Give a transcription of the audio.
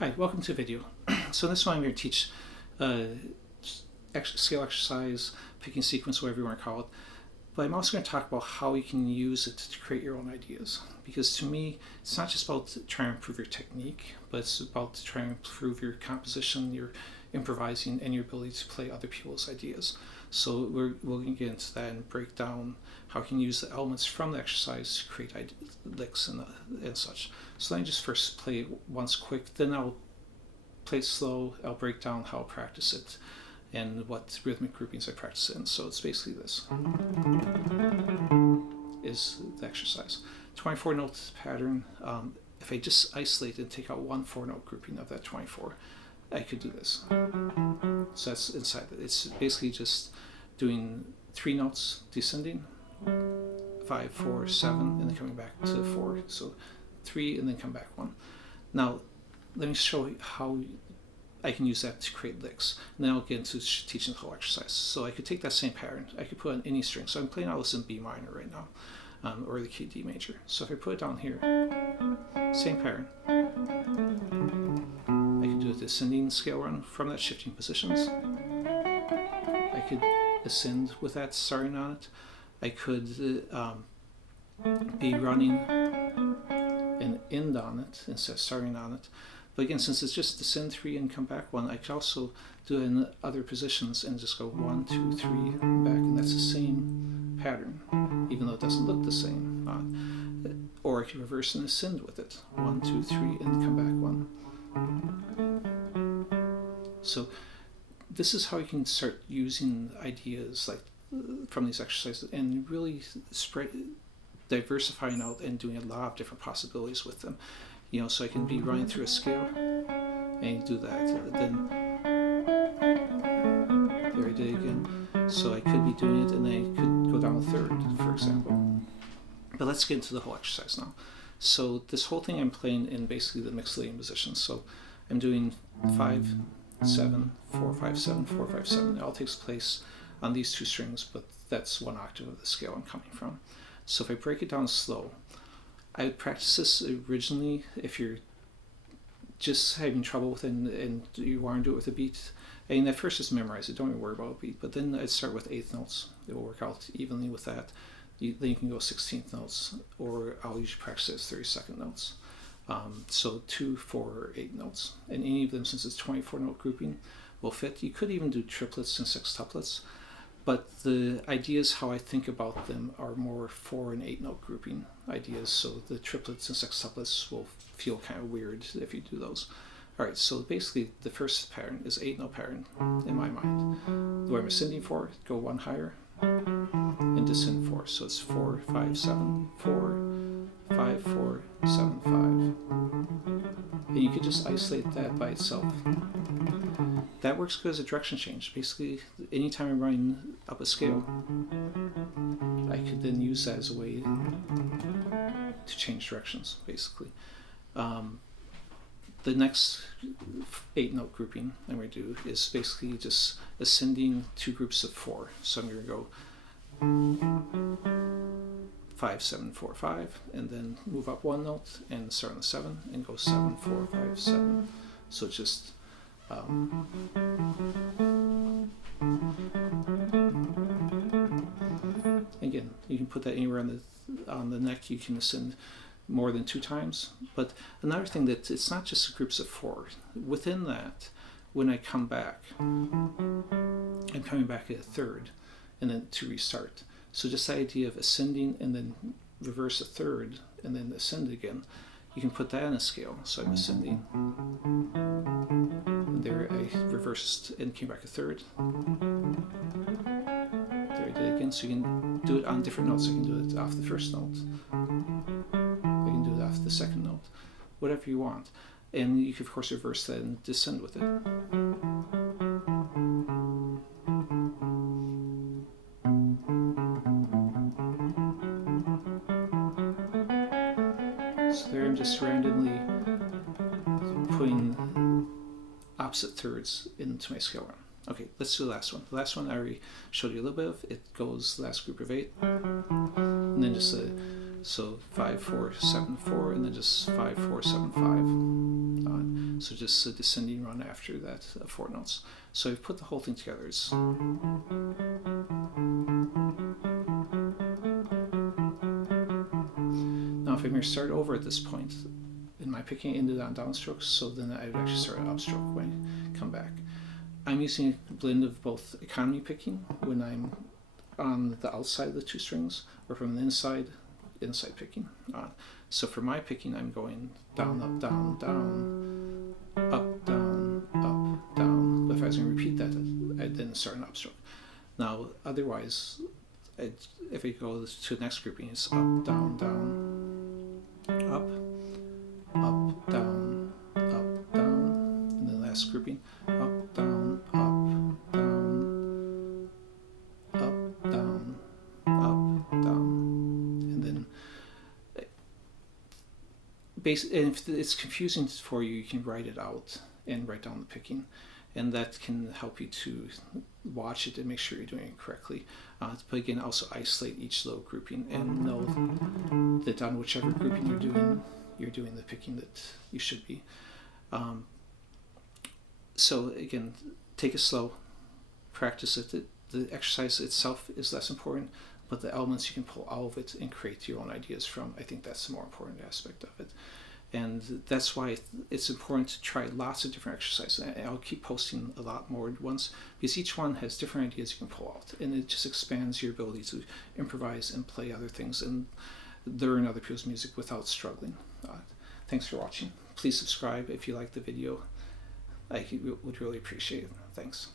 Hi, welcome to the video. So this one I'm going to teach scale exercise, picking sequence, whatever you want to call it. But I'm also going to talk about how you can use it to create your own ideas. Because to me, it's not just about trying to improve your technique, but it's about trying to improve your composition, your improvising, and your ability to play other people's ideas. So we're going to get into that and break down how you can use the elements from the exercise to create licks and such. So let me just first play it once quick, then I'll play it slow, I'll break down how I practice it and what rhythmic groupings I practice it in. So it's basically this is the exercise. 24 note pattern. If I just isolate and take out one 4-note grouping of that 24, I could do this. So that's inside it. It's basically just doing 3 notes descending, 5, 4, 7, and then coming back to 4. So 3 and then come back 1. Now let me show you how I can use that to create licks, and then I'll get into teaching the whole exercise. So I could take that same pattern, I could put on any string. So I'm playing all this in B minor right now, or the key D major. So if I put it down here, same pattern. I could do a descending scale run from that shifting positions. I could ascend with that starting on it. I could be running and end on it instead of starting on it. But again, since it's just descend 3 and come back 1, I could also do it in other positions and just go 1, 2, 3 back, and that's the same pattern, even though it doesn't look the same. Or I could reverse and ascend with it, 1, 2, 3, and come back 1. So this is how you can start using ideas like from these exercises and really diversifying out and doing a lot of different possibilities with them. You know, so I can be running through a scale and do that. Then there I did it again. So I could be doing it and then I could go down a third, for example. But let's get into the whole exercise now. So this whole thing I'm playing in basically the mixed leading positions. So I'm doing 5, 7, 4, 5, 7, 4, 5, 7. It all takes place on these 2 strings, but that's 1 octave of the scale I'm coming from. So if I break it down slow, I would practice this originally if you're just having trouble with it and you want to do it with a beat. And at first just memorize it, don't even worry about a beat. But then I'd start with 8th notes. It will work out evenly with that. Then you can go 16th notes, or I'll usually practice it as 32nd notes. So 2, 4, or 8 notes. And any of them, since it's 24-note grouping, will fit. You could even do triplets and sextuplets. But the ideas, how I think about them, are more 4 and 8-note grouping ideas. So the triplets and sextuplets will feel kind of weird if you do those. All right, so basically the first pattern is 8-note pattern in my mind. Where I'm ascending 4, go 1 higher, and descend 4. So it's 4, 5, 7, 4, 5, 4, 7, 5. And you could just isolate that by itself. That works good as a direction change. Basically, anytime I'm running up a scale, I could then use that as a way to change directions, basically. The next 8-note grouping I'm going to do is basically just ascending 2 groups of 4. So I'm going to go 5, 7, 4, 5, and then move up 1 note and start on the 7 and go 7, 4, 5, 7. So it's just again, you can put that anywhere on the neck. You can ascend more than 2 times. But another thing, that it's not just groups of 4. Within that, when I come back, I'm coming back at a third and then to restart. So just the idea of ascending and then reverse a third and then ascend again, you can put that in a scale. So I'm ascending, and there I reversed and came back a third. There I did it again. So you can do it on different notes. I can do it off the first note. I can do it off the second note. Whatever you want. And you can of course reverse that and descend with it. So there I'm just randomly putting opposite thirds into my scale run. Okay, let's do the last one. The last one I already showed you a little bit of. It goes last group of 8, and then just so 5, 4, 7, 4, and then just 5, 4, 7, 5. So just a descending run after that 4 notes. So I've put the whole thing together. It's now if I'm going to start over at this point, am I picking ended on downstrokes? So then I would actually start an upstroke when I come back. I'm using a blend of both economy picking when I'm on the outside of the 2 strings, or from the inside picking. So for my picking, I'm going down, up, down, down, up, down, up, down. But if I was going to repeat that, I'd then start an upstroke. Now, otherwise, if I go to the next grouping, it's up, down, down, up, up, down, up, down, and then the last grouping, up, down, up, down, up, down, up, down, and then and if it's confusing for you, you can write it out and write down the picking, and that can help you to watch it and make sure you're doing it correctly. But again, also isolate each little grouping and know that on whichever grouping you're doing the picking that you should be. So again, take it slow, practice it. The exercise itself is less important, but the elements you can pull out of it and create your own ideas from, I think that's the more important aspect of it. And that's why it's important to try lots of different exercises. And I'll keep posting a lot more ones, because each one has different ideas you can pull out, and it just expands your ability to improvise and play other things and learn other people's music without struggling. Thanks for watching. Please subscribe if you like the video. I would really appreciate it. Thanks.